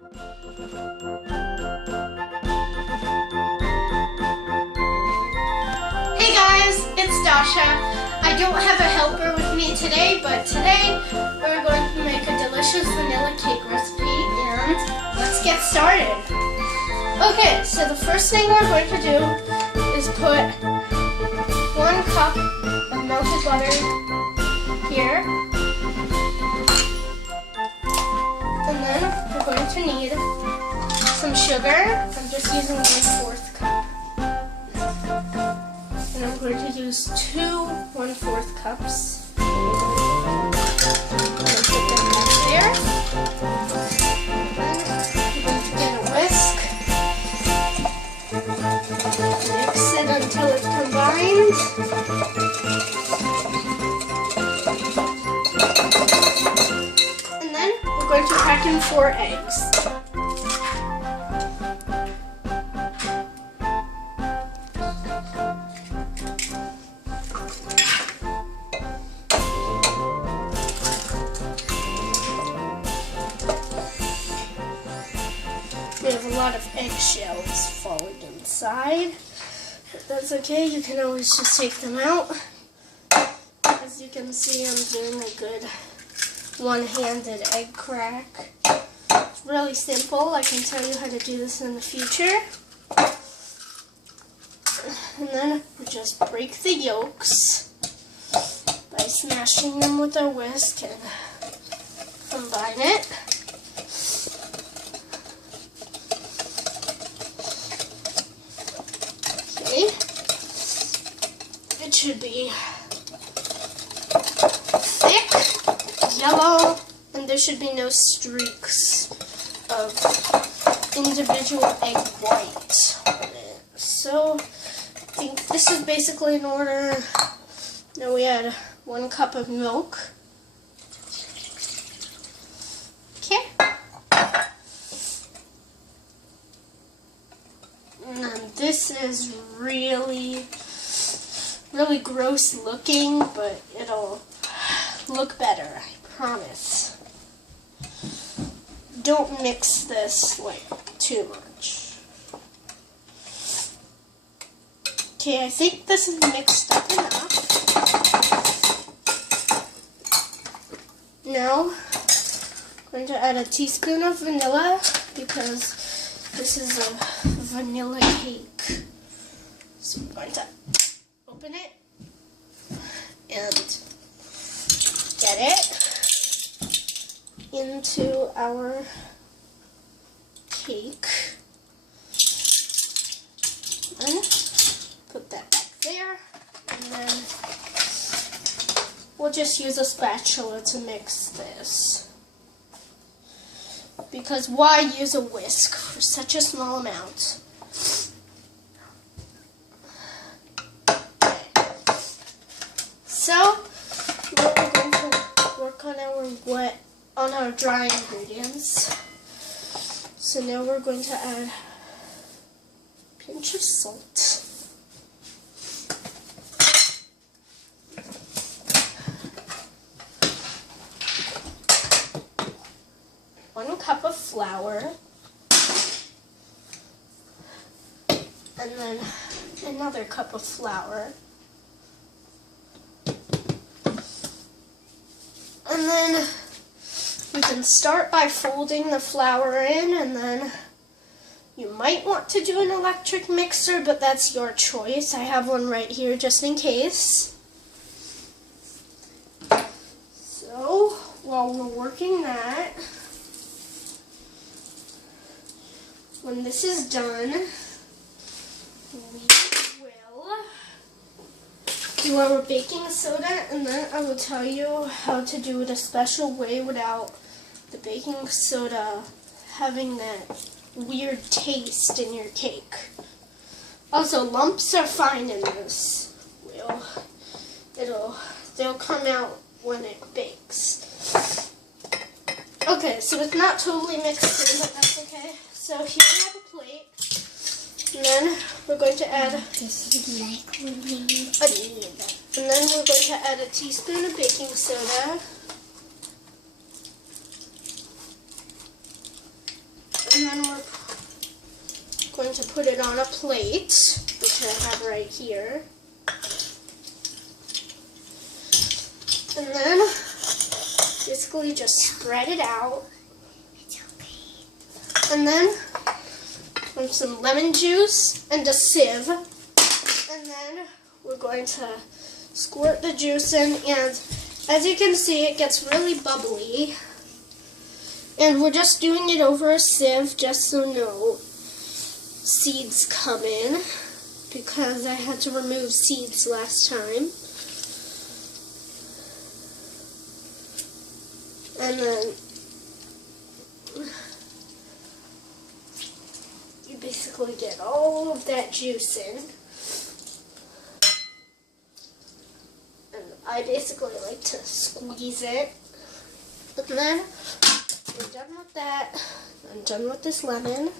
Hey guys, it's Dasha. I don't have a helper with me today, but today we're going to make a delicious vanilla cake recipe, and let's get started. Okay, so the first thing we're going to do is put 1 cup of melted butter here. And then we're going to need some sugar. I'm just using 1/4 cup. And I'm going to use 2 1/4 cups. I'm going to put them right there. I'm going to get a whisk. Mix it until it's combined. And then we're going to crack in 4 eggs. We have a lot of eggshells falling inside. But that's okay, you can always just take them out. As you can see, I'm doing a good one-handed egg crack. It's really simple. I can tell you how to do this in the future. And then we just break the yolks by smashing them with our whisk and combine it. Okay. It should be thick, yellow, and there should be no streaks of individual egg white on it. So I think this is basically in order. Now we add 1 cup of milk. Okay. And this is really gross looking, but it'll look better, I promise. Don't mix this like too much. Okay, I think this is mixed up enough. Now, I'm going to add a teaspoon of vanilla because this is a vanilla cake. So we're going to open it and get it into our cake. And put that back there, and then we'll just use a spatula to mix this. Because why use a whisk for such a small amount? So now we're going to work on our dry ingredients. So now we're going to add a pinch of salt. 1 cup of flour, and then another cup of flour, and then we can start by folding the flour in, and then you might want to do an electric mixer, but that's your choice. I have one right here just in case. So while we're working that, when this is done, we will do our baking soda, and then I will tell you how to do it a special way without the baking soda having that weird taste in your cake. Also, lumps are fine in this. They'll come out when it bakes. Okay, so it's not totally mixed in, but that's okay. So here we have a plate, and then we're going to add and then we're going to add a teaspoon of baking soda, And then we're going to put it on a plate, which I have right here. And then basically just spread it out. And then with some lemon juice and a sieve. And then we're going to squirt the juice in, and as you can see, it gets really bubbly. And we're just doing it over a sieve just so no seeds come in, because I had to remove seeds last time. And then you basically get all of that juice in. And I basically like to squeeze it. And then we're done with that. I'm done with this lemon.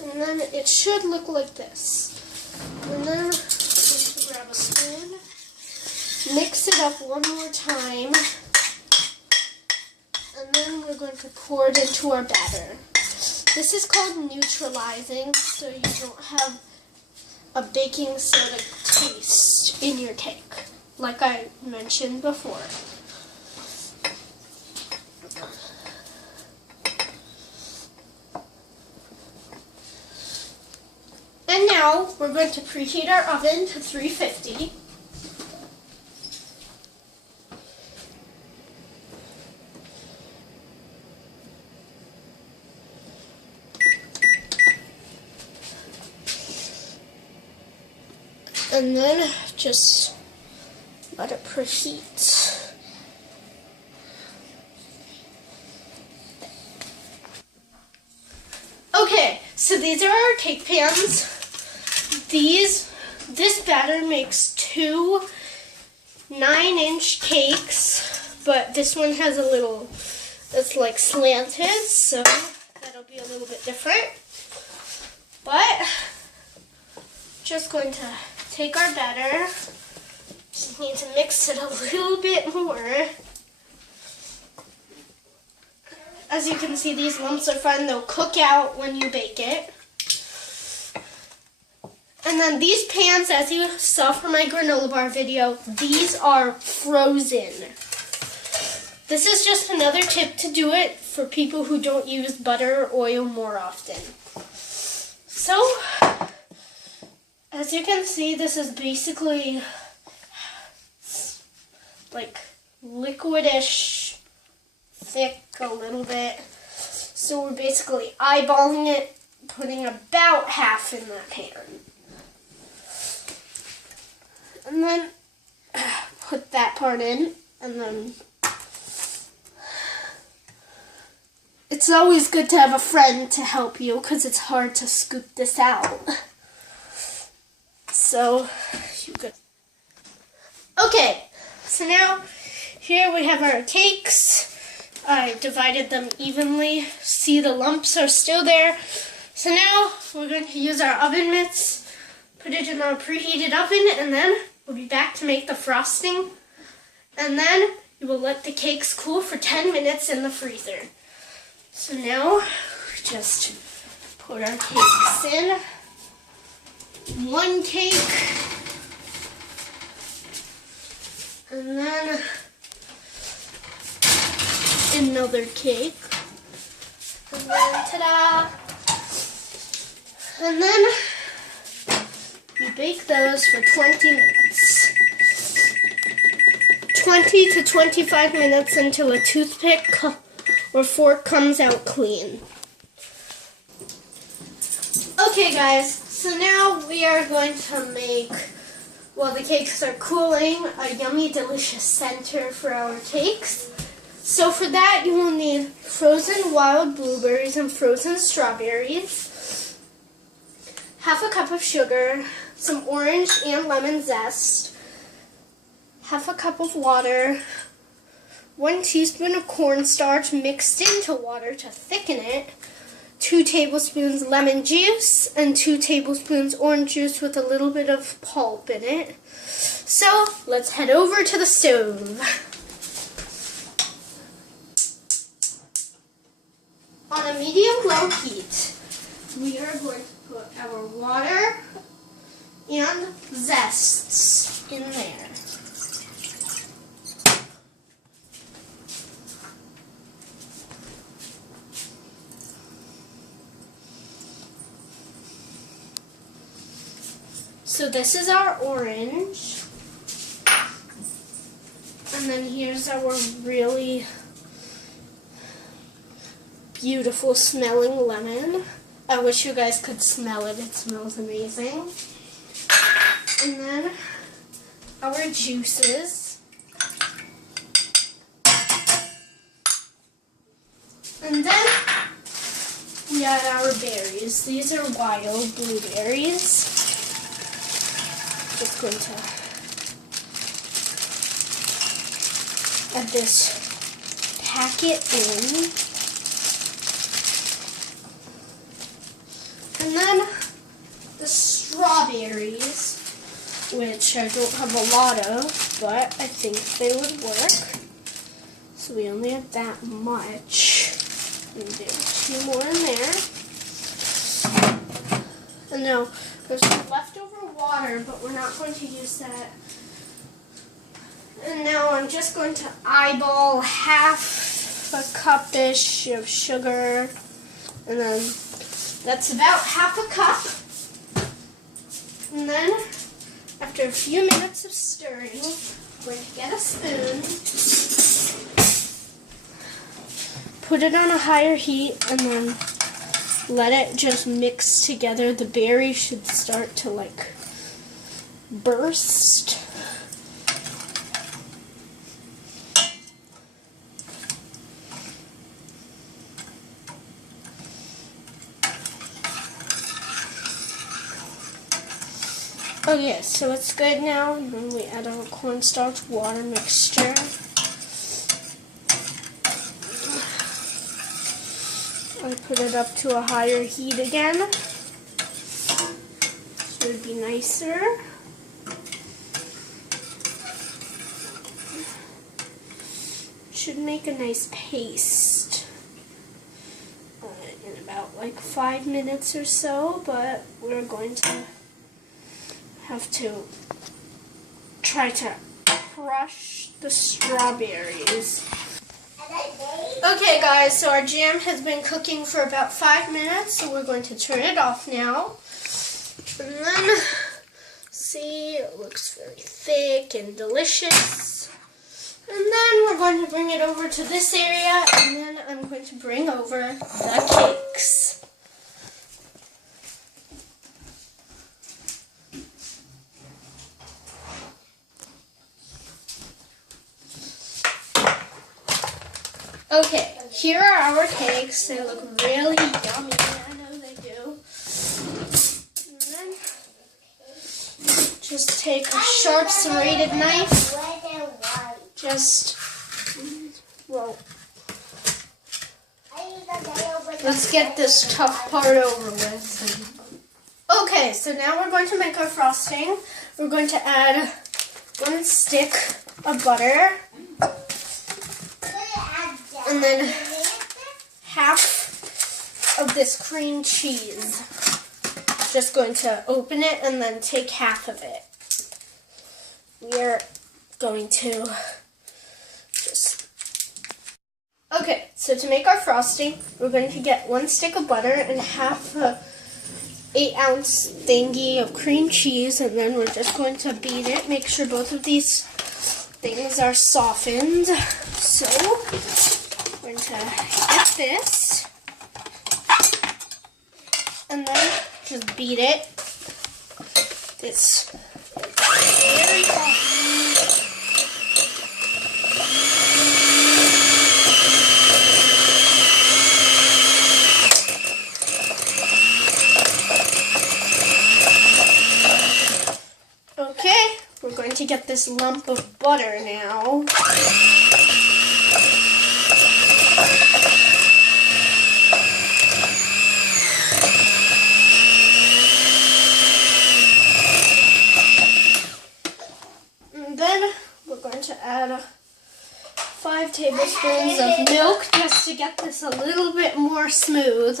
And then it should look like this. And then we're going to grab a spoon, mix it up one more time, and then we're going to pour it into our batter. This is called neutralizing, so you don't have a baking soda taste in your cake, like I mentioned before. And now we're going to preheat our oven to 350. And then just let it preheat. Okay, so these are our cake pans. This batter makes 2 9-inch cakes, but this one has a little, it's like slanted, so that'll be a little bit different. But just going to take our batter, just need to mix it a little bit more. As you can see, these lumps are fun, they'll cook out when you bake it. And then these pans, as you saw from my granola bar video, these are frozen. This is just another tip to do it for people who don't use butter or oil more often. So, as you can see, this is basically like liquidish, thick a little bit. So we're basically eyeballing it, putting about half in that pan. And then put that part in, and then it's always good to have a friend to help you because it's hard to scoop this out. So, you could. Okay, so now here we have our cakes. I divided them evenly. See, the lumps are still there. So now we're going to use our oven mitts, put it in our preheated oven, and then we'll be back to make the frosting. And then you will let the cakes cool for 10 minutes in the freezer. So now, just put our cakes in. 1 cake. And then another cake. And then, ta-da! And then you bake those for 20 minutes. 20 to 25 minutes until a toothpick or fork comes out clean. Okay guys, so now we are going to make, while the cakes are cooling, a yummy delicious center for our cakes. So for that you will need frozen wild blueberries and frozen strawberries, half a cup of sugar, some orange and lemon zest, half a cup of water, 1 teaspoon of cornstarch mixed into water to thicken it, 2 tablespoons lemon juice, and 2 tablespoons orange juice with a little bit of pulp in it. So, let's head over to the stove. on a medium-low heat, we are going to put our water and zests in there. So this is our orange. And then here's our really beautiful smelling lemon. I wish you guys could smell it. It smells amazing. And then our juices. And then we add our berries. These are wild blueberries. Just going to add this packet in. And then the strawberries, which I don't have a lot of, but I think they would work. So we only have that much. And do 2 more in there. And now there's some leftover water, but we're not going to use that. And now I'm just going to eyeball half a cup-ish of sugar. And then that's about half a cup. And then, after a few minutes of stirring, we're going to get a spoon, put it on a higher heat, and then let it just mix together. The berries should start to like burst. Okay, so it's good now, and then we add our cornstarch water mixture. I put it up to a higher heat again, so it'd be nicer. Should make a nice paste in about like 5 minutes or so, but we're going to have to try to crush the strawberries. Okay guys, so our jam has been cooking for about 5 minutes, so we're going to turn it off now. And then, see, it looks very thick and delicious. And then we're going to bring it over to this area, and then I'm going to bring over the cakes. Okay, here are our cakes. They look really yummy. I know they do. And then just take a sharp serrated knife. Just, well, let's get this tough part over with. Okay, so now we're going to make our frosting. We're going to add 1 stick of butter. And then half of this cream cheese. Just going to open it and then take half of it. We're going to just... Okay, so to make our frosting, we're going to get 1 stick of butter and half a 8-ounce thingy of cream cheese, and then we're just going to beat it. Make sure both of these things are softened. So we're going to get this, and then just beat it. This very soft. Okay, we're going to get this lump of butter now. And then we're going to add 5 tablespoons of milk just to get this a little bit more smooth.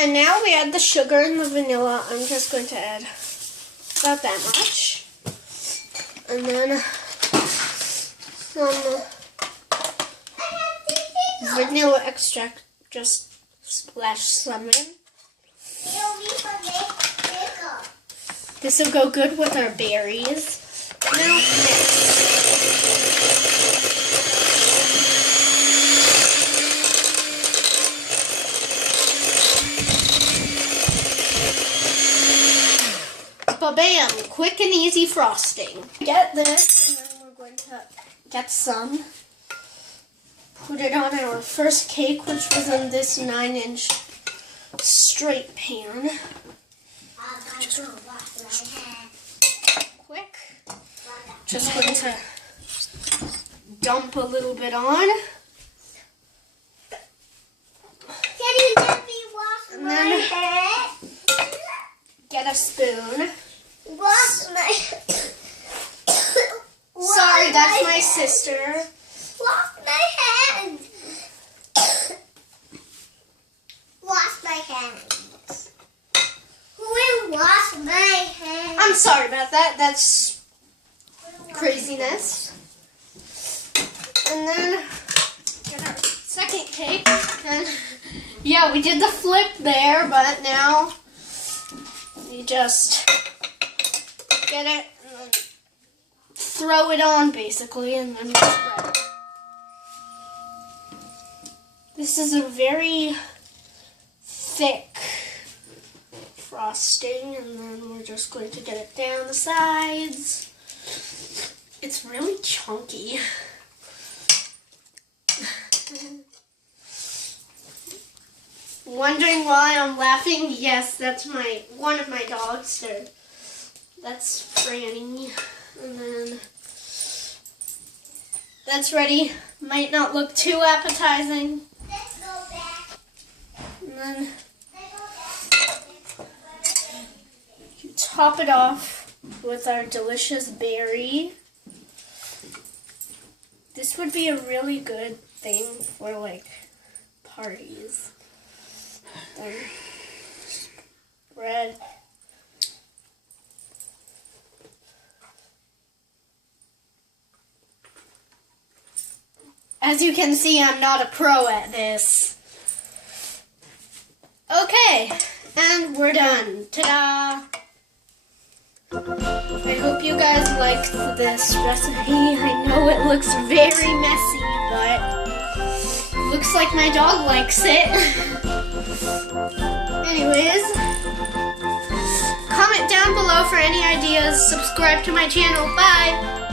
And now we add the sugar and the vanilla. I'm just going to add about that much. And then some vanilla extract, just splash some in. This will go good with our berries. Now mix. Ba-bam! Quick and easy frosting. Get this, and then we're going to get some. Put it on our first cake, which was in this 9-inch straight pan. Quick. Just going to dump a little bit on. Can you let me wash And my then head? get a spoon. Wash my Sorry, that's my sister. Wash my hands. Wash my hands. Who will wash my hands? I'm sorry about that. That's craziness. And then get our second cake. And yeah, we did the flip there, but now you just get it and then throw it on basically, and then spread it. This is a very thick frosting, and then we're just going to get it down the sides. It's really chunky. Wondering why I'm laughing? Yes, that's one of my dogs. That's Franny. And then that's ready. Might not look too appetizing. Let's go back. And then you top it off with our delicious berry. This would be a really good thing for like parties. Then spread. As you can see, I'm not a pro at this. Okay, and we're done. Ta-da! I hope you guys liked this recipe. I know it looks very messy, but looks like my dog likes it. Anyways, comment down below for any ideas. Subscribe to my channel. Bye!